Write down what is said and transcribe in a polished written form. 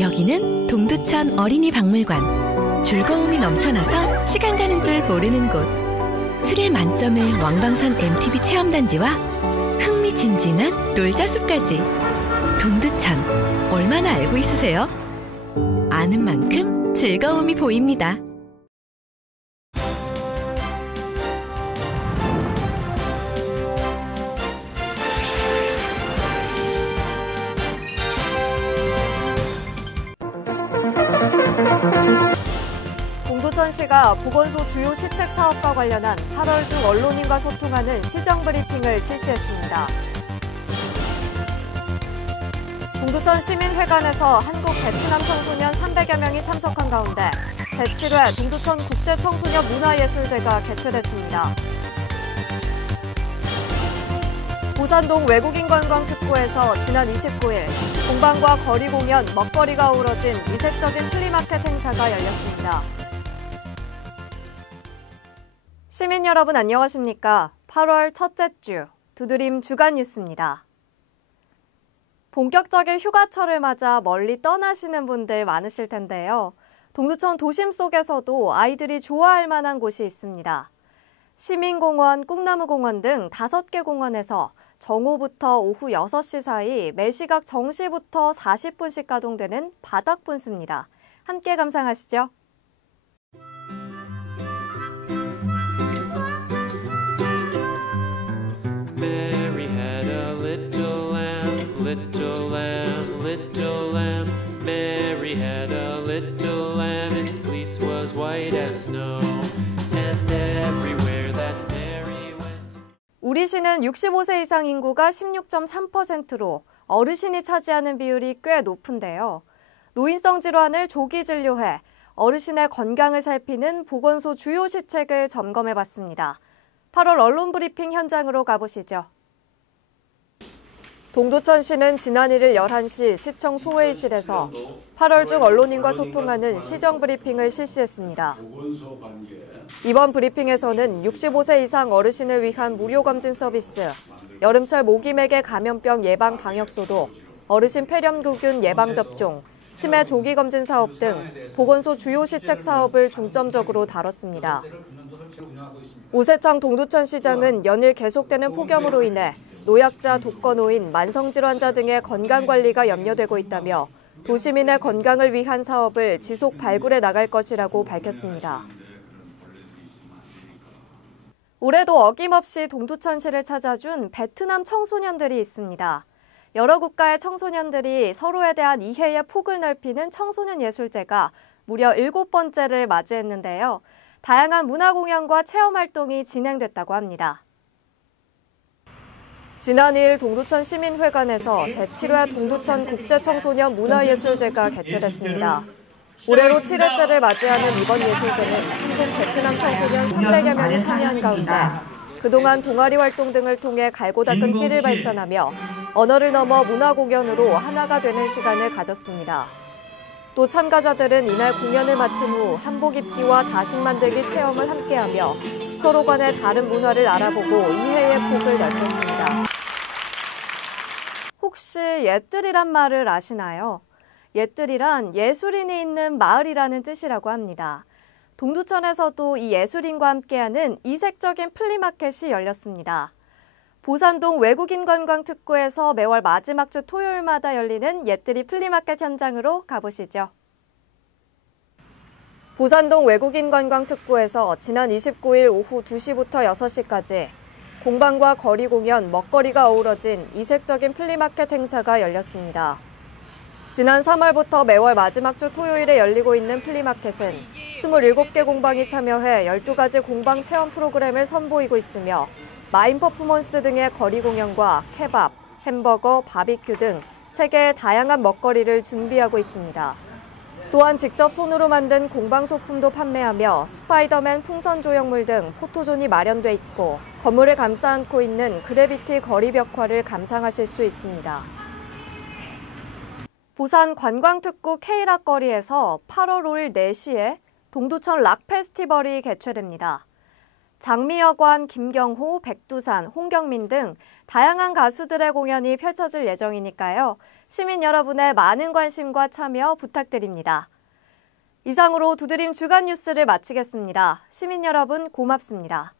여기는 동두천 어린이 박물관. 즐거움이 넘쳐나서 시간 가는 줄 모르는 곳. 스릴 만점의 왕방산 MTB 체험단지와 흥미진진한 놀자숲까지. 동두천, 얼마나 알고 있으세요? 아는 만큼 즐거움이 보입니다. 동두천시가 보건소 주요 시책 사업과 관련한 8월 중 언론인과 소통하는 시정 브리핑을 실시했습니다. 동두천 시민회관에서 한국 베트남 청소년 300여 명이 참석한 가운데 제7회 동두천 국제청소년 문화예술제가 개최됐습니다. 보산동 외국인관광특구에서 지난 29일 공방과 거리 공연, 먹거리가 어우러진 이색적인 플리마켓 행사가 열렸습니다. 시민 여러분 안녕하십니까? 8월 첫째 주 두드림 주간 뉴스입니다. 본격적인 휴가철을 맞아 멀리 떠나시는 분들 많으실 텐데요. 동두천 도심 속에서도 아이들이 좋아할 만한 곳이 있습니다. 시민공원, 꿈나무공원 등 5개 공원에서 정오부터 오후 6시 사이 매시각 정시부터 40분씩 가동되는 바닥 분수입니다. 함께 감상하시죠. Mary had a little lamb, little lamb, little lamb. Mary had a little lamb, its fleece was white as snow. And everywhere that Mary went. 우리 시는 65세 이상 인구가 16.3%로 어르신이 차지하는 비율이 꽤 높은데요. 노인성 질환을 조기 진료해 어르신의 건강을 살피는 보건소 주요 시책을 점검해봤습니다. 8월 언론 브리핑 현장으로 가보시죠. 동두천시는 지난 1일 11시 시청 소회의실에서 8월 중 언론인과 소통하는 시정 브리핑을 실시했습니다. 이번 브리핑에서는 65세 이상 어르신을 위한 무료 검진 서비스, 여름철 모기매개 감염병 예방 방역소독, 어르신 폐렴구균 예방접종, 치매 조기 검진 사업 등 보건소 주요 시책 사업을 중점적으로 다뤘습니다. 오세창 동두천시장은 연일 계속되는 폭염으로 인해 노약자, 독거노인, 만성질환자 등의 건강관리가 염려되고 있다며 도시민의 건강을 위한 사업을 지속 발굴해 나갈 것이라고 밝혔습니다. 올해도 어김없이 동두천시를 찾아준 베트남 청소년들이 있습니다. 여러 국가의 청소년들이 서로에 대한 이해의 폭을 넓히는 청소년 예술제가 무려 7번째를 맞이했는데요. 다양한 문화공연과 체험활동이 진행됐다고 합니다. 지난 2일 동두천 시민회관에서 제7회 동두천 국제청소년 문화예술제가 개최됐습니다. 올해로 7회째를 맞이하는 이번 예술제는 한국 베트남 청소년 300여 명이 참여한 가운데 그동안 동아리 활동 등을 통해 갈고 닦은 끼를 발산하며 언어를 넘어 문화공연으로 하나가 되는 시간을 가졌습니다. 또 참가자들은 이날 공연을 마친 후 한복 입기와 다식 만들기 체험을 함께하며 서로 간의 다른 문화를 알아보고 이해의 폭을 넓혔습니다. 혹시 옛들이란 말을 아시나요? 옛들이란 예술인이 있는 마을이라는 뜻이라고 합니다. 동두천에서도 이 예술인과 함께하는 이색적인 플리마켓이 열렸습니다. 보산동 외국인관광특구에서 매월 마지막 주 토요일마다 열리는 옛들이 플리마켓 현장으로 가보시죠. 보산동 외국인관광특구에서 지난 29일 오후 2시부터 6시까지 공방과 거리 공연, 먹거리가 어우러진 이색적인 플리마켓 행사가 열렸습니다. 지난 3월부터 매월 마지막 주 토요일에 열리고 있는 플리마켓은 27개 공방이 참여해 12가지 공방 체험 프로그램을 선보이고 있으며 마임 퍼포먼스 등의 거리 공연과 케밥, 햄버거, 바비큐 등 3개의 다양한 먹거리를 준비하고 있습니다. 또한 직접 손으로 만든 공방 소품도 판매하며 스파이더맨 풍선 조형물 등 포토존이 마련돼 있고 건물을 감싸 안고 있는 그래비티 거리 벽화를 감상하실 수 있습니다. 부산 관광특구 K락 거리에서 8월 5일 4시에 동두천 락 페스티벌이 개최됩니다. 장미여관, 김경호, 백두산, 홍경민 등 다양한 가수들의 공연이 펼쳐질 예정이니까요. 시민 여러분의 많은 관심과 참여 부탁드립니다. 이상으로 두드림 주간 뉴스를 마치겠습니다. 시민 여러분 고맙습니다.